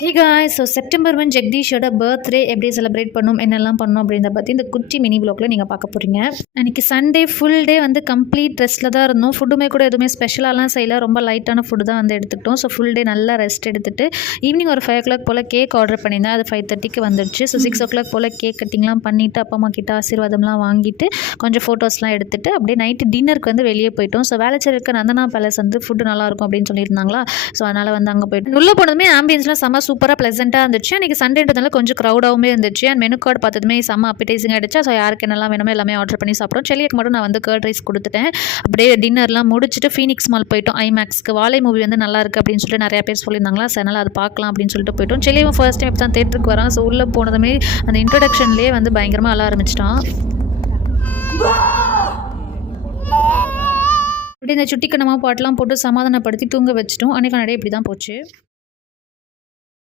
ஹே guys, so September 1 ஜெகதீஷோட birthday எப்படி celebrate பண்ணோம், என்னெல்லாம் பண்ணோம் அப்படின்றத பற்றி இந்த குட்டி மினி வ்ளாகில் நீங்கள் பார்க்க போகிறீங்க. அன்றைக்கி சண்டே ஃபுல் டே வந்து கம்ப்ளீட் ரெஸ்ட்டில் தான் இருந்தோம். ஃபுட்டுமே கூட எதுவுமே ஸ்பெஷலாலாம் செய்யல, ரொம்ப லைட்டான ஃபுட்டு தான் வந்து எடுத்துக்கிட்டோம். ஸோ ஃபுல் டே நல்லா ரெஸ்ட் எடுத்துகிட்டு ஈவினிங் ஒரு 5 o'clock போல் கேக் ஆர்டர் பண்ணியிருந்தேன். அது 5:30க்கு வந்துடுச்சு. ஸோ 6 o'clock போல் கேக் கட்டிங்லாம் பண்ணிவிட்டு அப்பா அம்மா கிட்ட ஆசீர்வாதம்லாம் வாங்கிட்டு கொஞ்சம் ஃபோட்டோஸ்லாம் எடுத்துகிட்டு அப்படியே நைட்டு டின்னருக்கு வந்து வெளியே போயிட்டோம். ஸோ வேளச்சேரி இருக்க நந்தனா பேலஸ் வந்து ஃபுட்டு நல்லாயிருக்கும் அப்படின்னு சொல்லியிருந்தாங்களா. ஸோ அதனால் வந்து அங்கே போய்ட்டு உள்ளே போனதுமே ஆம்பியன்ஸ்லாம் செம்ம சூப்பராக ப்ளசண்ட்டாக இருந்துச்சு. அன்றைக்கி சண்டேன்றதுனால கொஞ்சம் க்ரௌடாகவுமே இருந்துச்சு. அண்ட் மெனு கார்டு பார்த்ததுமே செம்ம அப்படைசிங் ஆகிடுச்சு. ஸோ யாருக்கு என்னெல்லாம் வேணுமோ எல்லாமே ஆர்டர் பண்ணி சாப்பிட்டோம். செல்லிக்கு மட்டும் நான் வந்து கர்ட் ரைஸ் கொடுத்துட்டேன். அப்படியே டின்னர்லாம் முடிச்சுட்டு ஃபீனிக்ஸ் மால் போயிட்டோம். ஐமேக்ஸ்க்கு வாழை மூவி வந்து நல்லா இருக்குது அப்படின்னு சொல்லிட்டு நிறையா பேர் சொல்லியிருந்தாங்களா. ஸோ அதனால் அது பார்க்கலாம் அப்படின்னு சொல்லிட்டு போயிட்டோம். செல்லியும் ஃபர்ஸ்ட் டைம் இப்போ தான் தேட்டருக்கு வரான். ஸோ உள்ளே போனதுமே அந்த இன்ட்ரடக்ஷன்லேயே வந்து பயங்கரமாக அழ ஆரம்பிச்சிட்டான். அப்படி இந்த சுட்டிக்கணமாக பாட்டெலாம் போட்டு சமாதானப்படுத்தி தூங்க வச்சிட்டோம். அன்றைக்கி நடை இப்படி தான் போச்சு.